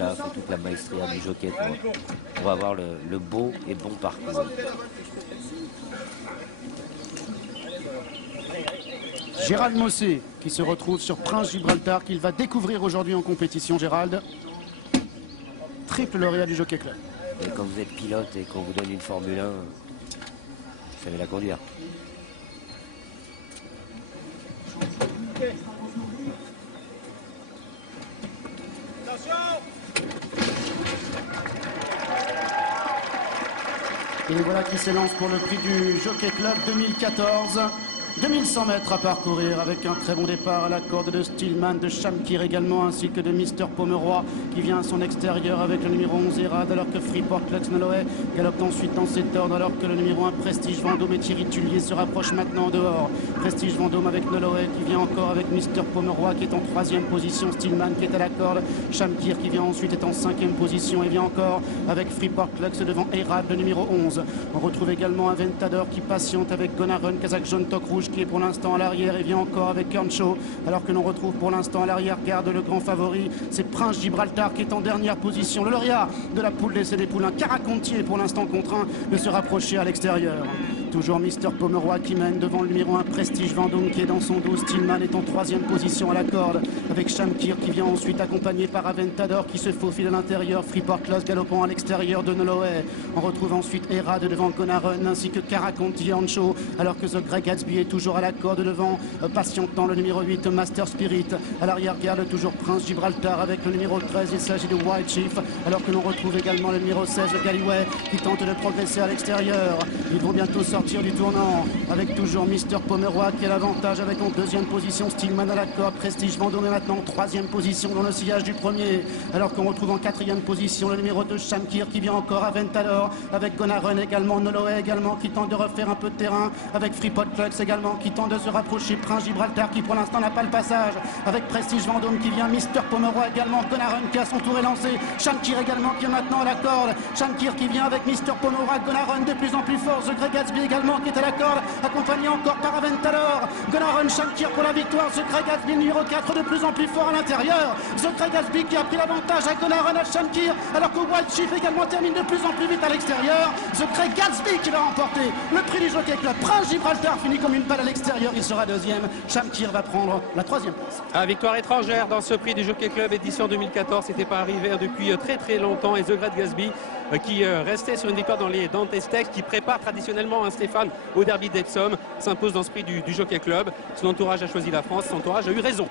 éclat, faut toute la maestria du jockey pour avoir le beau et bon parcours. Gérald Mossé qui se retrouve sur Prince Gibraltar, qu'il va découvrir aujourd'hui en compétition. Gérald, triple lauréat du Jockey Club. Et quand vous êtes pilote et qu'on vous donne une Formule 1, vous savez la conduire. Et voilà qui s'élance pour le prix du Jockey Club 2014. 2100 mètres à parcourir avec un très bon départ à la corde de Stillman, de Shamkir également, ainsi que de Mister Pomeroy qui vient à son extérieur avec le numéro 11 Erad, alors que Freeport Lux Noloé galope ensuite dans cet ordre, alors que le numéro 1 Prestige Vendôme et Thierry Tullier se rapprochent maintenant en dehors. Prestige Vendôme avec Noloé qui vient encore avec Mister Pomeroy qui est en 3e position, Stillman qui est à la corde, Shamkir qui vient ensuite est en 5e position et vient encore avec Freeport Lux devant Erad, le numéro 11. On retrouve également Aventador qui patiente avec Gonarun, Kazakh John Tok Rouge qui est pour l'instant à l'arrière et vient encore avec Earnshaw, alors que l'on retrouve pour l'instant à l'arrière garde le grand favori, c'est Prince Gibraltar qui est en dernière position. Le lauréat de la poule d'essai des poulains, Caracontier est pour l'instant contraint de se rapprocher à l'extérieur. Toujours Mister Pomeroy qui mène devant le numéro 1 Prestige Vendôme qui est dans son dos. Stillman est en 3e position à la corde avec Shamkir qui vient ensuite accompagné par Aventador qui se faufile à l'intérieur. Freeport Lux galopant à l'extérieur de Noloé. On retrouve ensuite Erad devant Gonarun ainsi que Caraconti Earnshaw, alors que The Grey Gatsby est toujours à la corde devant patientant le numéro 8 Master Spirit. À l'arrière garde toujours Prince Gibraltar avec le numéro 13, il s'agit de White Chief, alors que l'on retrouve également le numéro 16 Galway qui tente de progresser à l'extérieur. Ils vont bientôt sortir du tournant avec toujours Mister Pomeroy qui a l'avantage avec en 2e position Stillman à la corde. Prestige Vendôme est maintenant en 3e position dans le sillage du premier, alors qu'on retrouve en 4e position le numéro 2 Shamkir qui vient encore à Ventador avec Gonarun également, Noloé également qui tente de refaire un peu de terrain avec Freeport Lux également qui tente de se rapprocher, Prince Gibraltar qui pour l'instant n'a pas le passage avec Prestige Vendôme qui vient, Mister Pomeroy également, Gonarun qui à son tour est lancé, Shamkir également qui est maintenant à la corde, Shamkir qui vient avec Mister Pomeroy, Gonarun de plus en plus fort, The Grey Gatsby également qui est à la corde, accompagné encore par Aventador, Gonarun, Shamkir pour la victoire, The Grey Gatsby numéro 4 de plus en plus fort à l'intérieur, The Grey Gatsby qui a pris l'avantage à Gonarun, à Shamkir, alors que White Chief également termine de plus en plus vite à l'extérieur, The Grey Gatsby qui va remporter le prix du Jockey Club. Prince Gibraltar finit comme une balle à l'extérieur, il sera 2e, Shamkir va prendre la 3e place. La victoire étrangère dans ce prix du Jockey Club édition 2014, c'était pas arrivé depuis très longtemps, et The Grey Gatsby qui restait sur une victoire dans les Dantestex, qui prépare traditionnellement un Stéphane au derby d'Epsom, s'impose dans ce prix du Jockey Club. Son entourage a choisi la France, son entourage a eu raison.